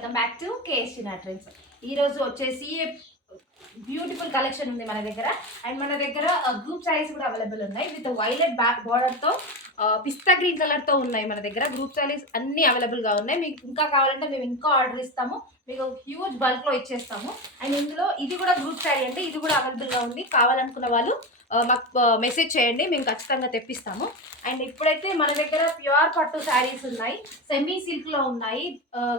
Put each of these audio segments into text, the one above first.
Welcome back to KST trends. ఈ రోజు వచ్చేసి బ్యూటిఫుల్ కలెక్షన్ ఉంది మన దగ్గర. అండ్ మన దగ్గర గ్రూప్ సారీస్ కూడా అవైలబుల్ ఉన్నాయి విత్ వైలెట్ బ్యాక్ బార్డర్తో, పిస్తా గ్రీన్ కలర్తో ఉన్నాయి మన దగ్గర. గ్రూప్ సారీస్ అన్నీ అవైలబుల్గా ఉన్నాయి. మీకు ఇంకా కావాలంటే మేము ఇంకా ఆర్డర్ ఇస్తాము, మీకు హ్యూజ్ బల్క్లో ఇచ్చేస్తాము. అండ్ ఇందులో ఇది కూడా గ్రూప్ సారీ అంటే ఇది కూడా అవైలబుల్గా ఉంది. కావాలనుకున్న వాళ్ళు మాకు మెసేజ్ చేయండి, మేము ఖచ్చితంగా తెప్పిస్తాము. అండ్ ఇప్పుడైతే మన దగ్గర ప్యూర్ పట్టు శారీస్ ఉన్నాయి, సెమీ సిల్క్లో ఉన్నాయి,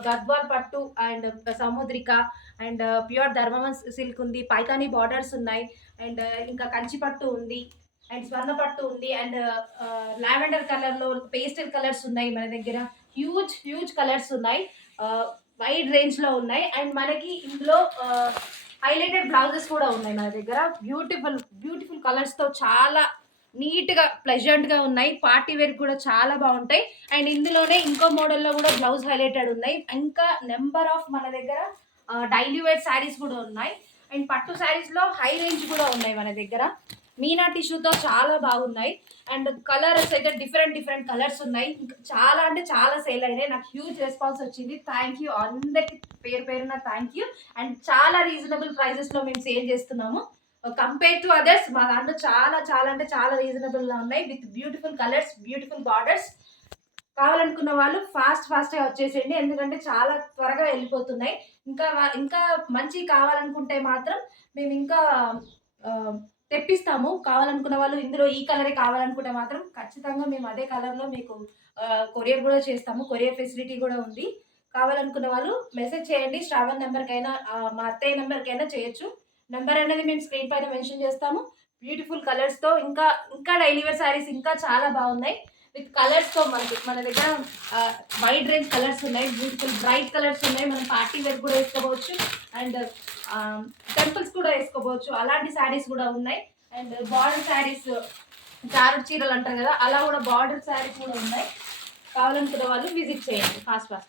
గద్వాల్ పట్టు అండ్ సముద్రిక అండ్ ప్యూర్ ధర్మవన్ సిల్క్ ఉంది, పైతానీ బార్డర్స్ ఉన్నాయి, అండ్ ఇంకా కంచి పట్టు ఉంది, అండ్ స్వర్ణ పట్టు ఉంది, అండ్ లావెండర్ కలర్లో పేస్టల్ కలర్స్ ఉన్నాయి మన దగ్గర. హ్యూజ్ కలర్స్ ఉన్నాయి, వైడ్ రేంజ్లో ఉన్నాయి. అండ్ మనకి ఇందులో హైలైటెడ్ బ్లౌజెస్ కూడా ఉన్నాయి మన దగ్గర. బ్యూటిఫుల్ కలర్స్తో చాలా నీట్గా ప్లెజెంట్గా ఉన్నాయి. పార్టీ వేర్ కూడా చాలా బాగుంటాయి. అండ్ ఇందులోనే ఇంకో మోడల్లో కూడా బ్లౌజ్ హైలైటెడ్ ఉన్నాయి. ఇంకా నెంబర్ ఆఫ్ మన దగ్గర డైలీ వేర్ శారీస్ కూడా ఉన్నాయి. అండ్ పట్టు శారీస్లో హై రేంజ్ కూడా ఉన్నాయి మన దగ్గర. మీనా టిష్యూతో చాలా బాగున్నాయి. అండ్ కలర్స్ అయితే డిఫరెంట్ కలర్స్ ఉన్నాయి. చాలా అంటే చాలా సేల్ అయినాయి. నాకు హ్యూజ్ రెస్పాన్స్ వచ్చింది. థ్యాంక్ యూ అందరికి పేరున థ్యాంక్ యూ. అండ్ చాలా రీజనబుల్ ప్రైజెస్లో మేము సేల్ చేస్తున్నాము. కంపేర్ టు అదర్స్ మా దాంట్లో చాలా అంటే చాలా రీజనబుల్గా ఉన్నాయి with beautiful colours, beautiful borders. కావాలనుకున్న వాళ్ళు ఫాస్ట్గా వచ్చేసేయండి, ఎందుకంటే చాలా త్వరగా వెళ్ళిపోతున్నాయి. ఇంకా మంచి కావాలనుకుంటే మాత్రం మేము ఇంకా తెప్పిస్తాము. కావాలనుకున్న వాళ్ళు ఇందులో ఈ కలరే కావాలనుకుంటే మాత్రం ఖచ్చితంగా మేము అదే కలర్లో మీకు కొరియర్ కూడా చేస్తాము. కొరియర్ ఫెసిలిటీ కూడా ఉంది. కావాలనుకున్న వాళ్ళు మెసేజ్ చేయండి. శ్రావణ్ నెంబర్కైనా మా అత్తయ్య నెంబర్కైనా చేయొచ్చు. నెంబర్ అనేది మేము స్క్రీన్ పైన మెన్షన్ చేస్తాము. బ్యూటిఫుల్ కలర్స్తో ఇంకా డైలీ వేర్ శారీస్ ఇంకా చాలా బాగున్నాయి విత్ కలర్స్తో. మన దగ్గర వైడ్ రేంజ్ కలర్స్ ఉన్నాయి, బ్యూటిఫుల్ బ్రైట్ కలర్స్ ఉన్నాయి. మనం పార్టీ వేర్ కూడా వేసుకోవచ్చు అండ్ టెంపుల్స్ కూడా వేసుకోవచ్చు, అలాంటి శారీస్ కూడా ఉన్నాయి. అండ్ బార్డర్ శారీస్, చారు చీరలు అంటారు కదా, అలా కూడా బార్డర్ శారీస్ కూడా ఉన్నాయి. కావాలనుకున్న వాళ్ళు విజిట్ చేయండి ఫాస్ట్గా.